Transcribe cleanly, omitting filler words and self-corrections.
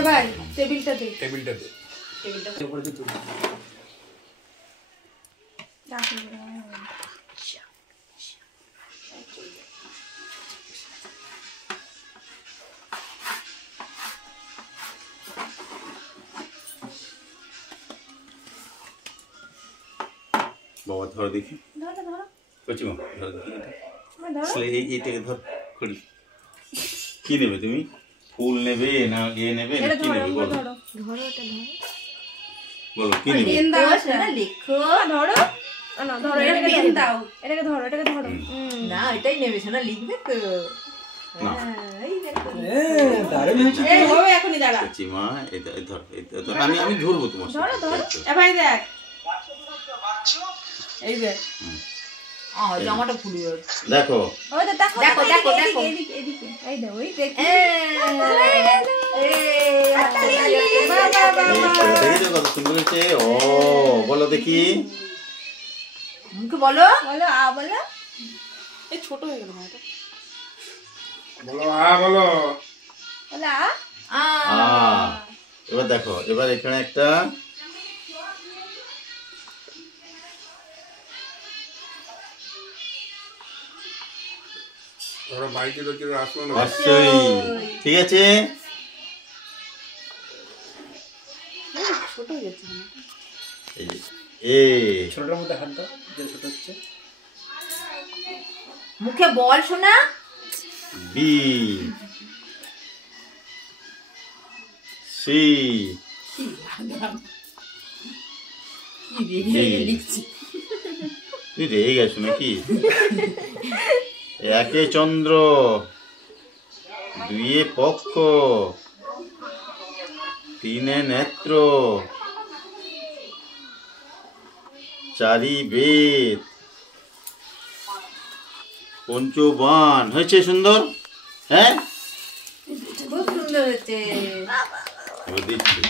ভাই টেবিলটা দে উপরে দিয়ে তুল। বাবা ধর দেখি কচি মা ধর দেখি এইটাকে ধর করি কি নেবে তুমি ফুল নেবে না এ নেবে না কি নেবে বলো বলো কি নেবে লিখো ধরো না ধরো এটাকে দাও এটাকে ধরো না এটাই নেবে না লিখবে তো এই দেখো দাঁড়াবে হচ্ছে এই হবে এখনি দাঁড়া কচি মা এটা ধর আমি ধরবো তোমার ধরো এ ভাই দেখ এই দেখ জামাটা খুলে যাচ্ছে দেখো ওই দেখো এদিকে এই দাও ওই দেখ কত সুন্দর হয়েছে ও বলো দেখি মুখে বলো আ বলো এই ছোট হয়ে গেল এটা বলো বলো আ এবার দেখো এবার এখানে একটা ওরা বাইকে তো কেউ আসলো না অবশ্যই ঠিক আছে ছোট হয়ে যাচ্ছে এই যে ছোটর মধ্যে হাত দাও যে ছোট হচ্ছে মুখে বল শোনা বি সি তুই রেগে গেছো নাকি একে চন্দ্র দুইয়ে পক্ষ তিনে নেত্র চারি বেদ পঞ্চবান হয়েছে সুন্দর হ্যাঁ খুব সুন্দর হয়েছে দিচ্ছি